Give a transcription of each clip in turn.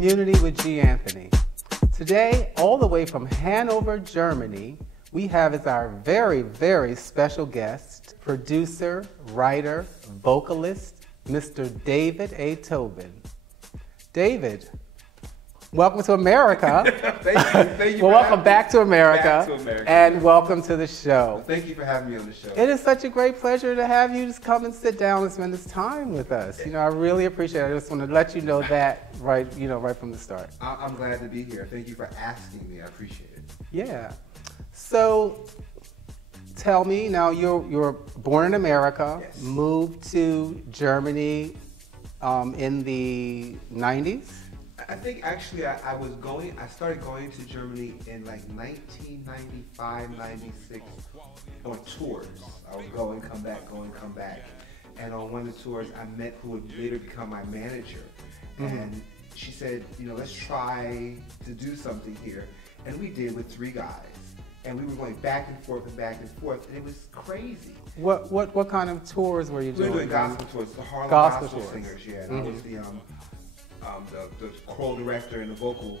Community with G. Anthony. Today, all the way from Hanover, Germany, we have as our very, very special guest, producer, writer, vocalist, Mr. David A.Tobin. David, welcome to America. Thank you. Well, welcome back to America. Back to America. And welcome to the show. Well, thank you for having me on the show. It is such a great pleasure to have you just come and sit down and spend this time with us. You know, I really appreciate it. I just want to let you know that right from the start. I'm glad to be here. Thank you for asking me. I appreciate it. Yeah. So, tell me, now you're born in America, Yes. moved to Germany in the 90s? I think actually I started going to Germany in like 1995, 96 on tours. I was going, come back. And on one of the tours I met who would later become my manager. Mm-hmm. And she said, let's try to do something here. And we did with 3 guys. And we were going back and forth, and it was crazy. What kind of tours were you doing? We were doing gospel tours, the Harlem Gospel gospel tours. singers, yeah. And Mm-hmm. I was the choral director and the vocal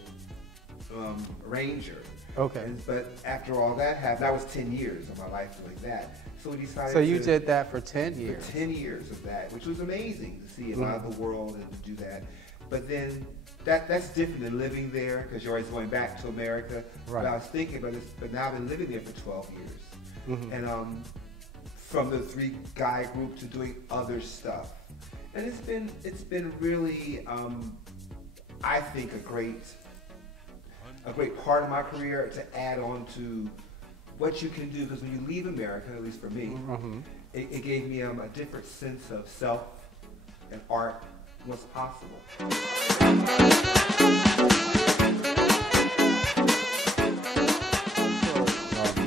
arranger. Okay. But after all that happened, that was 10 years of my life doing that. So we decided So you did that for 10 years? For 10 years of that, which was amazing to see a lot of the world and to do that. But then that's different than living there because you're always going back to America. Right. But I was thinking about this, but now I've been living there for 12 years. Mm-hmm. And from the 3-guy group to doing other stuff. And it's been really, I think, a great part of my career to add on to what you can do. Because when you leave America, at least for me, Mm-hmm. it gave me a different sense of self and art, what's possible.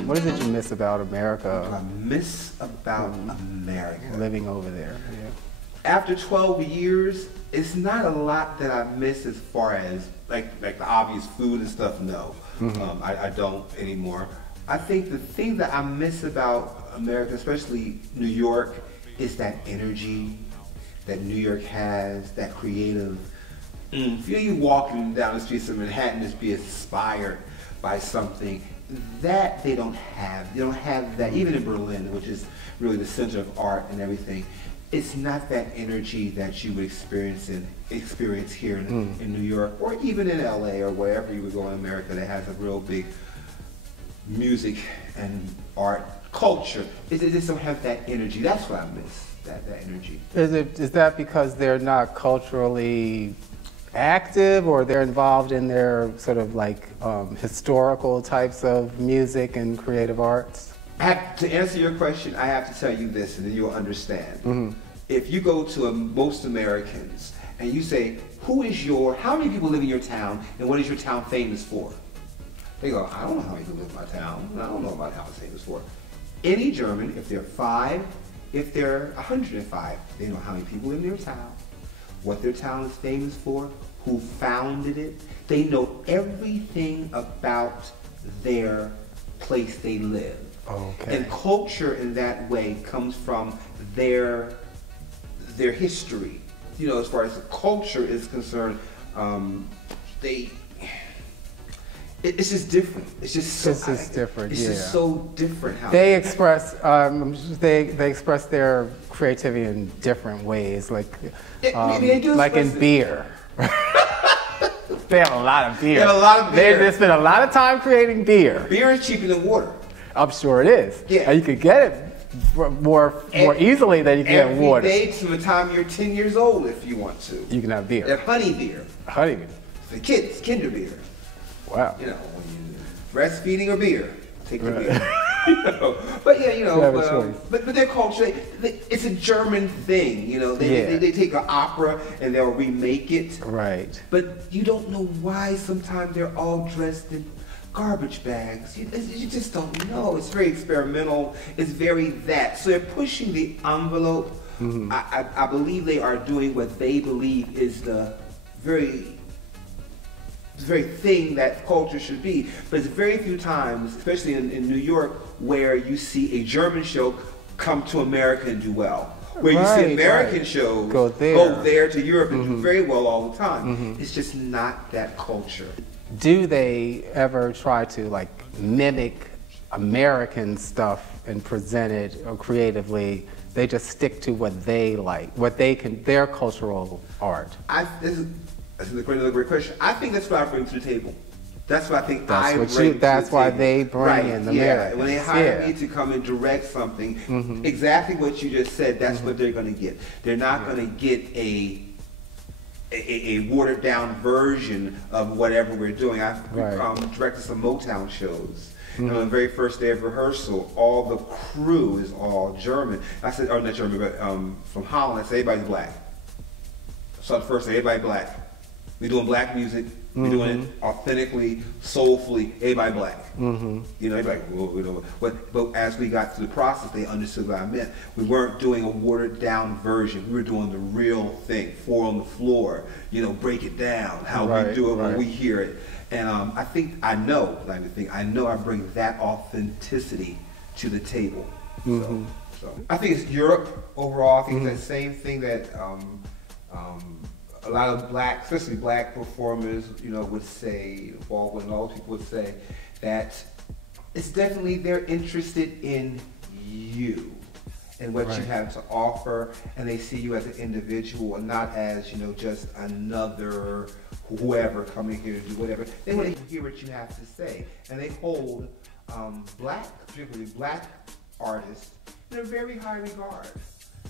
What is it you miss about America? What I miss about America. Living over there. Yeah. After 12 years, it's not a lot that I miss as far as like the obvious food and stuff. No, I don't anymore. I think the thing that I miss about America, especially New York, is that energy that New York has, that creative. Feel you walking down the streets of Manhattan, just be inspired by something that they don't have. They don't have that, even in Berlin, which is really the center of art and everything. It's not that energy that you would experience here in New York, or even in LA, or wherever you would go in America that has a real big music and art culture. They just don't have that energy. That's what I miss, that energy. Is that because they're not culturally active, or they're involved in their sort of like historical types of music and creative arts? To answer your question, I have to tell you this, and then you'll understand. If you go to most Americans and you say, how many people live in your town, and what is your town famous for? They go, I don't know how many people live in my town. I don't know about how it's famous for. Any German, if they're 5, if they're 105, they know how many people live in their town, what their town is famous for, who founded it. They know everything about their place they live. Okay. And culture in that way comes from their history. As far as the culture is concerned, it's just different. It's just different. It's just so different how they express they express their creativity in different ways, like in beer. They have a lot of beer. They have a lot of beer. They spend a lot of time creating beer. Beer is cheaper than water. I'm sure it is. Yeah. And you could get it more easily than you can get water. Every day from the time you're 10 years old, if you want to. You can have beer. They have honey beer. Honey. For kids, Kinder beer. Wow. When you're breastfeeding or beer, take the beer. But but their culture, it's a German thing. They take an opera and they'll remake it. Right. But you don't know why sometimes they're all dressed in garbage bags. You just don't know. It's very experimental. It's very that. So they're pushing the envelope. I believe they are doing what they believe is the very thing that culture should be. But it's very few times, especially in New York, where you see a German show come to America and do well. where you see Right, American right. shows Go there. to Europe and do very well all the time. It's just not that culture. Do they ever try to like mimic American stuff and present it or creatively? They just stick to what they like, what they can, their cultural art. This is another great question. I think that's what I bring to the table. That's what I think That's why they bring in the Americans. When they hire me to come and direct something, exactly what you just said, that's what they're going to get. They're not going to get a watered down version of whatever we're doing. I've directed some Motown shows. And on the very first day of rehearsal, all the crew is all German. I said, or not German, but from Holland. I said, everybody's black. So the first day, everybody black. We're doing black music. We're doing it authentically, soulfully, everybody black. You know, everybody, whoa. But as we got through the process, they understood what I meant. We weren't doing a watered down version. We were doing the real thing, 4 on the floor, you know, break it down, how we do it when we hear it. And I know I bring that authenticity to the table. So I think it's Europe overall. I think it's that same thing that a lot of black, especially black performers, you know, would say, Baldwin and all people would say, that it's definitely they're interested in you and what you have to offer, and they see you as an individual and not as, you know, just another whoever coming here to do whatever. They want to hear what you have to say, and they hold particularly black artists in a very high regard.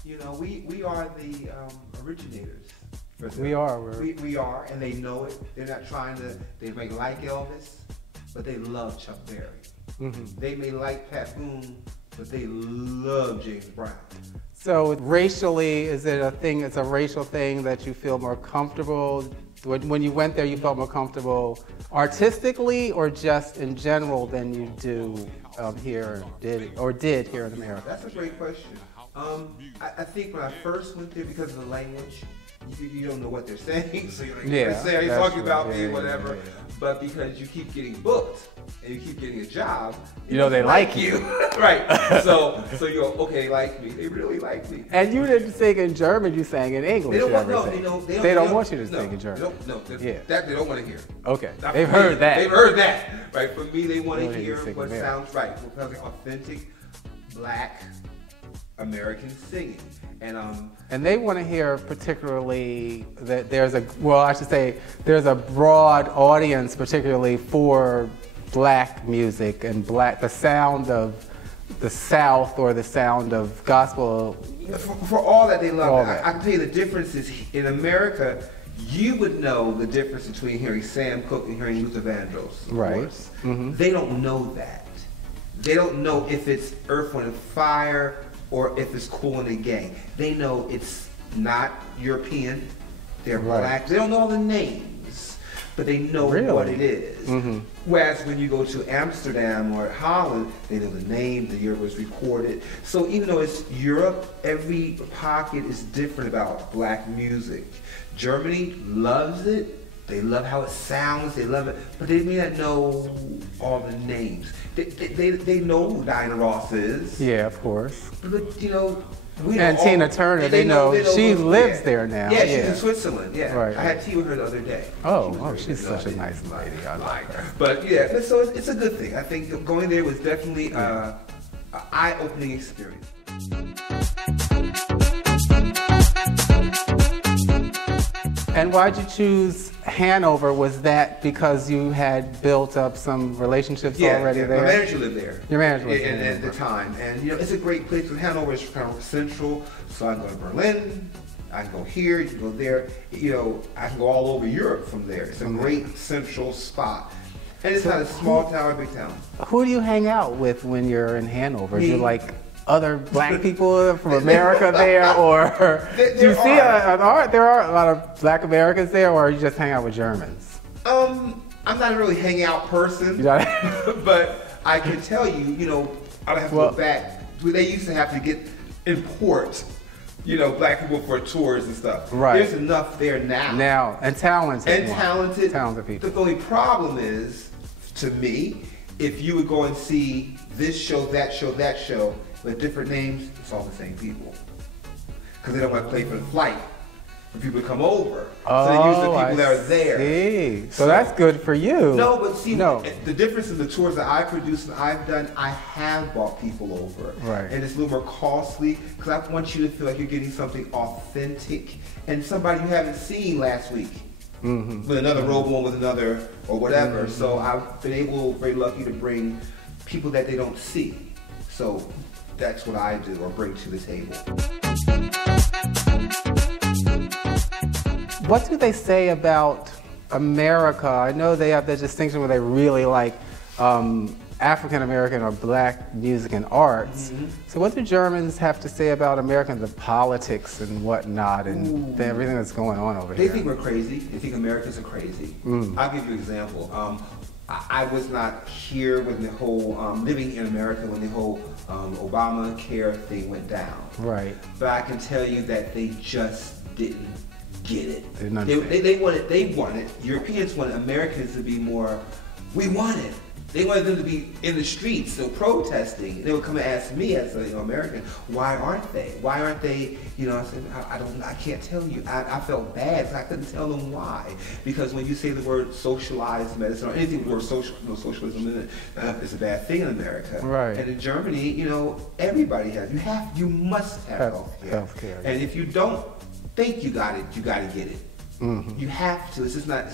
You know, we are the originators. We are. We are, and they know it. They're not trying to. They may like Elvis, but they love Chuck Berry. They may like Pat Boone, but they love James Brown. So racially, is it a thing? It's a racial thing that you feel more comfortable when you went there. You felt more comfortable artistically, or just in general than you do here did here in America? That's a great question. I think when I first went there, because of the language, you don't know what they're saying, so you're like, are you talking about me, whatever. But because you keep getting booked and you keep getting a job, you know they like you. Right. So you go, okay, like me. They really like me. And you didn't sing in German, you sang in English. They don't want you to sing in German. That they don't want to hear. Okay. They've heard that. Right. For me, they want to hear what sounds right. What sounds like authentic black American singing. And they want to hear particularly that there's a broad audience particularly for black music and the sound of the South or the sound of gospel. For all that they love it. I can tell you the difference is in America, you would know the difference between hearing Sam Cooke and hearing Luther Vandross. Right. They don't know that. They don't know if it's Earth, Wind and Fire or if it's Kool and the Gang. They know it's not European, they're black. They don't know all the names, but they know what it is. Whereas when you go to Amsterdam or Holland, they know the name, the year it was recorded. So even though it's Europe, every pocket is different about black music. Germany loves it. They love how it sounds, they love it, but they may not know all the names. They know who Diana Ross is. Yeah, of course. But you know, and Tina Turner, they know she lives there now. Yeah, she's in Switzerland. Yeah, right. I had tea with her the other day. She's such a nice lady. I like her. But yeah, so it's a good thing. I think going there was definitely an eye-opening experience. And why'd you choose Hanover? Was that because you had built up some relationships already there? My manager lived there. Your manager lived there at the time, and you know it's a great place. Hanover is kind of central, so I can go to Berlin. I can go here. You can go there. You know, I can go all over Europe from there. It's a great central spot, and it's not a small town or big town. Who do you hang out with when you're in Hanover? Do you like other black people from America there, or do you see there are a lot of black Americans there, or are you just hang out with Germans? I'm not really a hangout person, but I can tell you, you know, I have to go back. They used to have to import, you know, black people for tours and stuff. Right. There's enough there now. And talented. Talented people. The only problem is, to me, if you would go and see this show, that show, with different names, it's all the same people. because they don't want to pay for the flight for people to come over. So they use the people that are there. See. So that's good for you. No, but see, the difference in the tours that I produce and I've done, I have brought people over. Right. And it's a little more costly because I want you to feel like you're getting something authentic and somebody you haven't seen last week. With another robe on, with another, or whatever. So I've been very lucky to bring people that they don't see. So that's what I do or bring to the table. What do they say about America? I know they have the distinction where they really like African American or black music and arts. So what do Germans have to say about Americans, the politics and whatnot, and everything that's going on over here? They think we're crazy. They think Americans are crazy. I'll give you an example. I was not here when the whole, living in America when the whole Obamacare thing went down. Right. But I can tell you that they just didn't get it. They wanted, Europeans wanted Americans to be more, we want it. They wanted them to be in the streets, so protesting. They would come and ask me as an American, why aren't they? Why aren't they, I said, I can't tell you. I felt bad because I couldn't tell them why. Because when you say the word socialized medicine or anything with the word socialism in it, it's a bad thing in America. Right. And in Germany, everybody has, you must have healthcare. And if you don't think you got it, you got to get it. You have to. It's just not.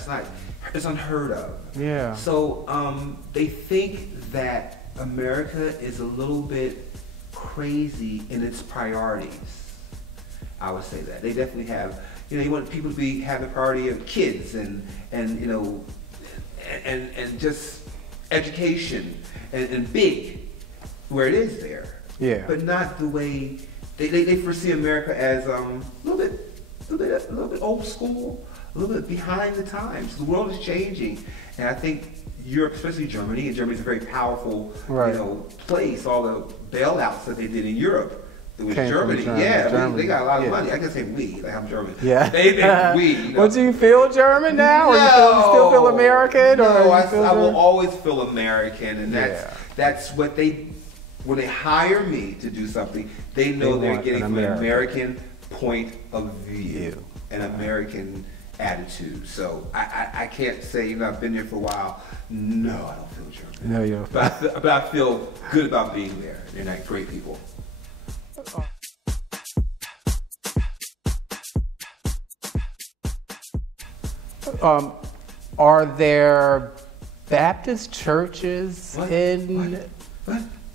It's unheard of. Yeah. So they think that America is a little bit crazy in its priorities. I would say that they definitely have. You want people to have the priority of kids and just education and big where it is there. Yeah. But not the way they foresee America as a little bit old school, a little bit behind the times. The world is changing, and I think Europe, especially Germany, and Germany's a very powerful, place. All the bailouts that they did in Europe, it was Germany. They got a lot of money. I can say we, like I'm German. Yeah. They think we. Well, do you feel German now, or no, you still feel American? No, or I will always feel American, and that's what when they hire me to do something, they know they're getting from an American point of view, an American attitude. So I can't say, I've been there for a while. No, I don't feel German. No, you don't. But I feel good about being there. They're not great people. Are there Baptist churches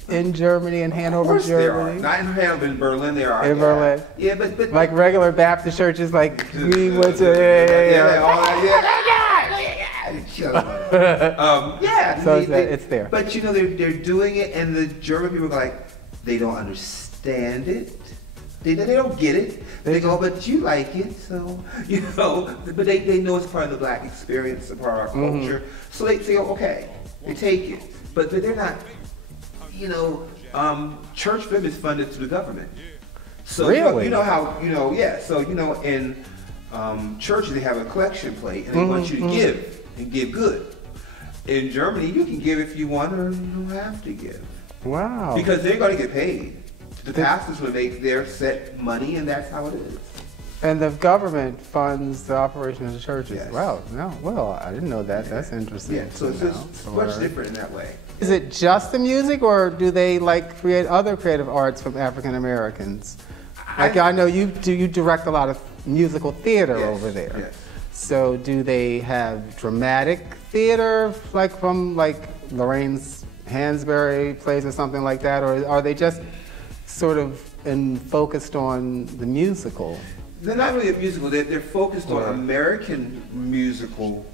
in Germany, in Hanover, Germany? There are. Not in Hanover, in Berlin there are. In Berlin? Yeah, but like regular Baptist churches, like we went to. So it's there. But they're doing it, and the German people are like, they don't understand it. They don't get it. They go, but you like it, so But they know it's part of the black experience, a part of our culture. So they say, okay, they take it, but they're not. Church for them is funded through the government. So really? So in churches they have a collection plate and they want you to give and give good. In Germany, you can give if you want or you don't have to give. Wow. Because they're going to get paid. The pastors will make their set money, and that's how it is. And the government funds the operation of the churches. Yes. Wow. No, well, I didn't know that. That's interesting. Yeah. So it's just much different in that way. Is it just the music, or do they create other creative arts from African Americans? I know you direct a lot of musical theater over there. Yes. So do they have dramatic theater, from Lorraine's Hansberry plays or something like that, or are they just sort of focused on the musical? They're not really a musical. They're focused on American musical,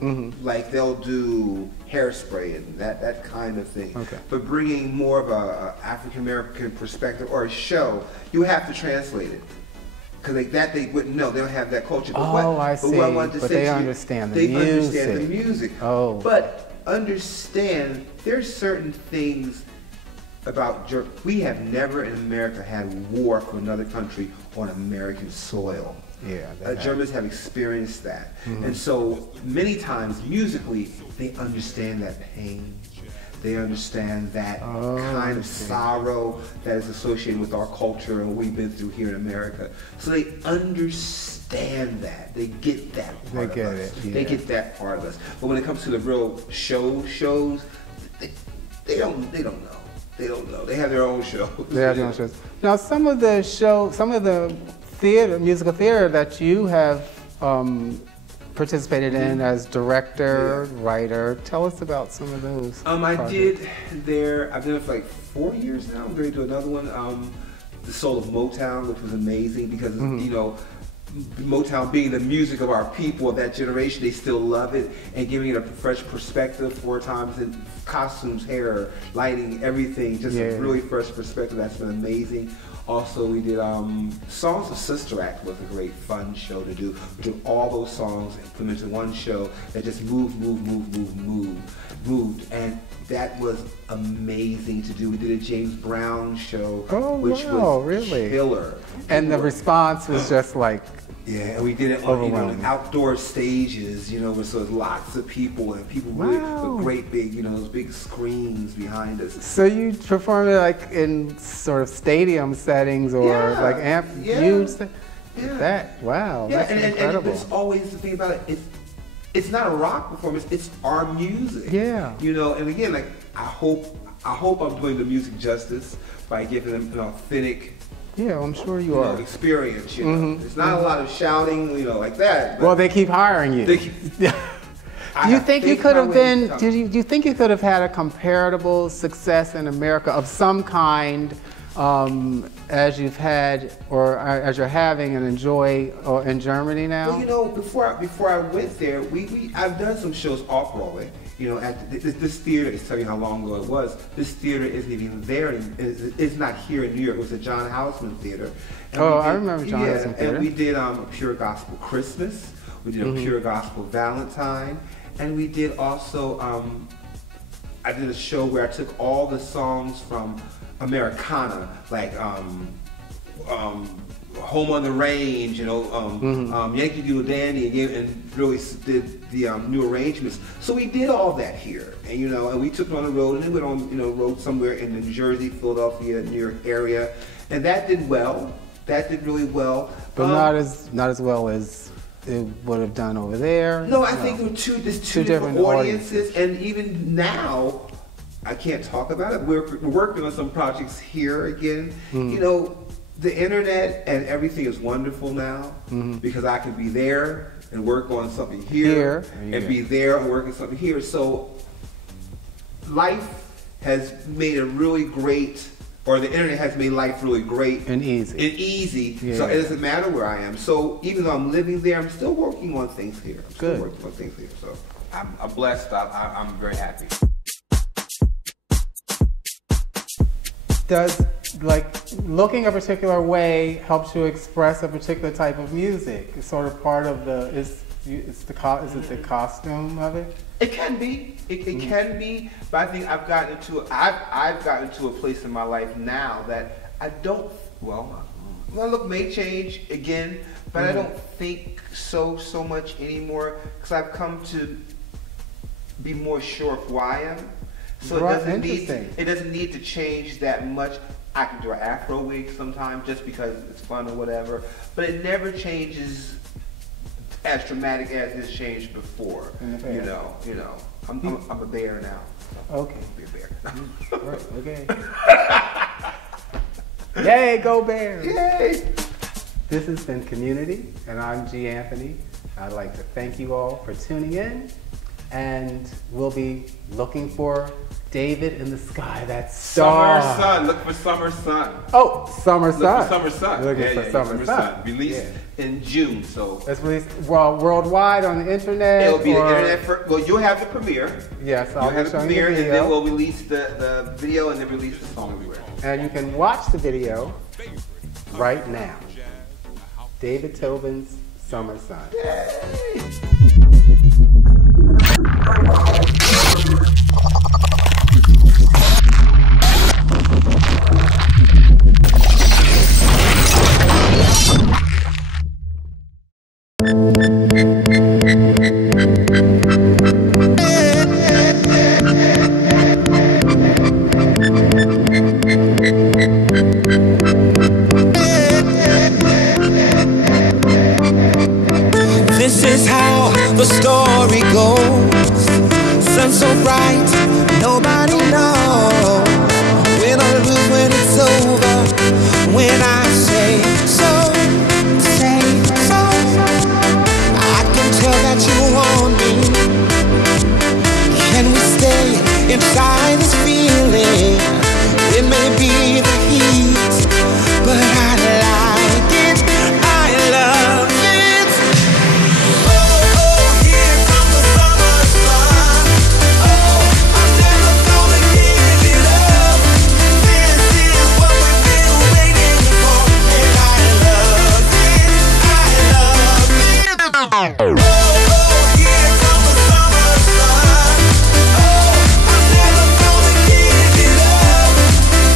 like they'll do Hairspray and that kind of thing. Okay. But bringing more of a African American perspective or a show, you have to translate it. Because they wouldn't know. They don't have that culture. But I see. But they understand the music. They understand the music. Oh. But understand, there's certain things about we have never in America had war from another country on American soil. Yeah, Germans have experienced that. And so many times musically they understand that pain. They understand that kind of see. sorrow that is associated with our culture and what we've been through here in America. So they understand that. They get that part of us. They get that part of us. But when it comes to the real shows, they don't know. They don't know. They have their own shows. They have their own shows. Now, some of the musical theater that you have participated in as director, writer, tell us about some of those. I've done it for like 4 years now. I'm going to do another one. The Soul of Motown, which was amazing because you know, Motown being the music of our people of that generation, they still love it, and giving it a fresh perspective 4 times in costumes, hair, lighting, everything, just a really fresh perspective. That's been amazing. Also, we did Songs of Sister Act was a great fun show to do. We did all those songs implemented in one show that just moved, and that was amazing to do. We did a James Brown show, which was really killer. And the response was just like, yeah, and we did it on outdoor stages, you know, so there's lots of people and people really with great big, you know, those big screens behind us. So you performed it like in sort of stadium settings or like huge. That that's incredible. And it's always the thing about it. It's not a rock performance. It's our music. Yeah. You know, and again, like I hope I'm doing the music justice by giving them an authentic. Yeah, I'm sure you are. Experience, you know. It's not a lot of shouting, you know, like that. Well, they keep hiring you. Do you think you could have been? Do you think you could have had a comparable success in America of some kind, as you've had or as you're having and enjoy in Germany now? Well, you know, before I went there, I've done some shows off Broadway. You know, at this theater, it's telling you how long ago it was. This theater isn't even there. It's not here in New York. It was the John Houseman Theater. And I remember John Houseman Theater. And we did a Pure Gospel Christmas. We did a Pure Gospel Valentine. And we did also, I did a show where I took all the songs from Americana, like Home on the Range, you know, Yankee Doodle Dandy, and really did the new arrangements. So we did all that here, and you know, and we took it on the road, and then went on, you know, road somewhere in New Jersey, Philadelphia, New York area, and that did well. That did really well, but not as well as it would have done over there. No, I think there were two different audiences, and even now, I can't talk about it. We're working on some projects here again. You know, the internet and everything is wonderful now because I can be there and work on something here and be there and work on something here. So life has made a really great, or the internet has made life really great and easy. So it doesn't matter where I am. So even though I'm living there, I'm still working on things here. So I'm blessed. I'm very happy. Does like looking a particular way helps you express a particular type of music? It's sort of part of the is it the costume of it? It can be. It can be. But I think I've gotten to a place in my life now that I don't. Well, my look may change again, but I don't think so much anymore because I've come to be more sure of who I am. So it doesn't need to change that much. I can do an Afro wig sometimes just because it's fun or whatever, but it never changes as dramatic as it's changed before. You know. I'm a bear now. Okay. Be a bear. Right, okay. Yay, go Bears! Yay! This has been Community, and I'm G. Anthony. I'd like to thank you all for tuning in, and we'll be looking for David in the Sky, that star. Summer Sun. Look for Summer Sun. Oh, Summer Sun. Look for Summer Sun. Looking for Summer Sun. Released in June. So it's released worldwide on the internet. It'll be the internet. Well, you'll have the premiere. Yes, I'll have the premiere, and then we'll release the video, and then release the song everywhere. And you can watch the video right now. David Tobin's Summer Sun. Yay! so bright, nobody knows. When I lose, when it's over, when I say so, I can tell that you want me. Can we stay inside this feeling? It may be the heat, but I like it, I love it. Oh, here comes the summer sun. Oh, I'm never gonna give it up. This is what we've been waiting for, and I love it, I love it. Oh, here comes the summer sun. Oh, I'm never gonna give it up.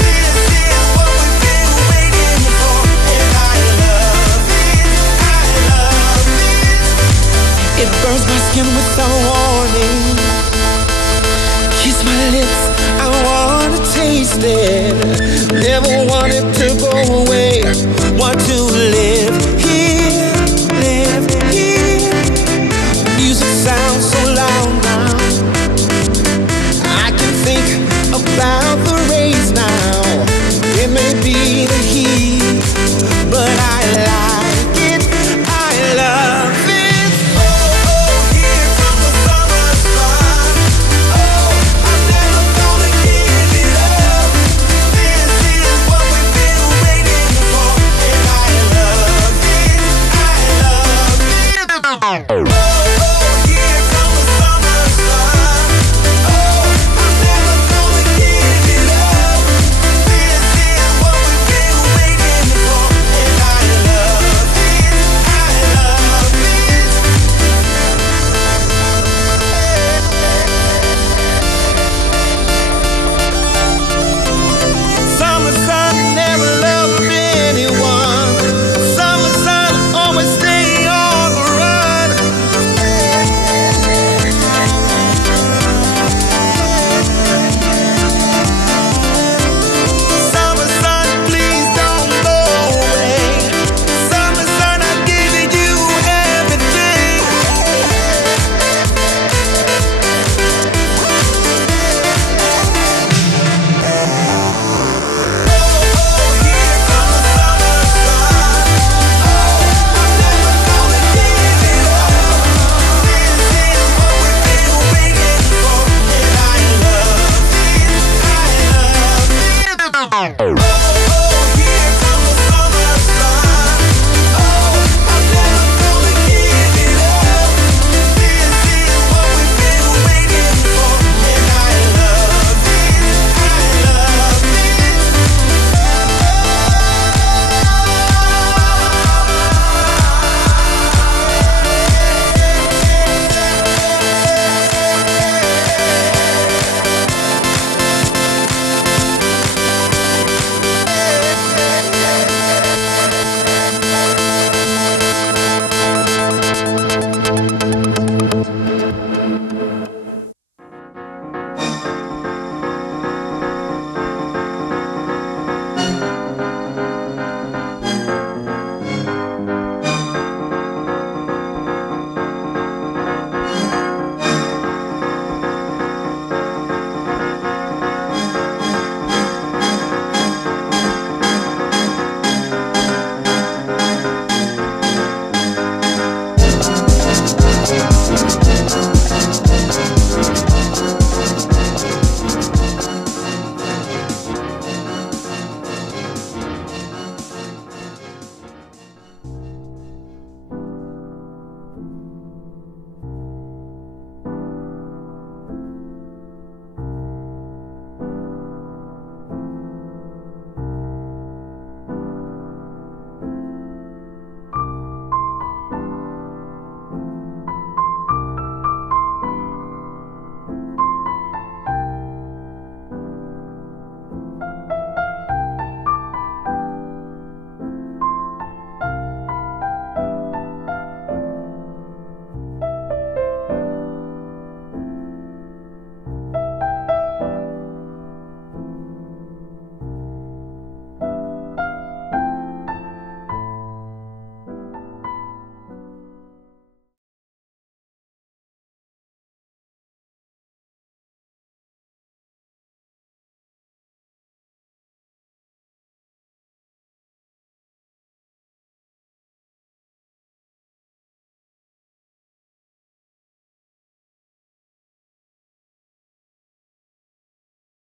This is what we've been waiting for, and I love it, I love it. It burns my skin without warning. Kiss my lips, I wanna taste it. Never want it to go away. Want to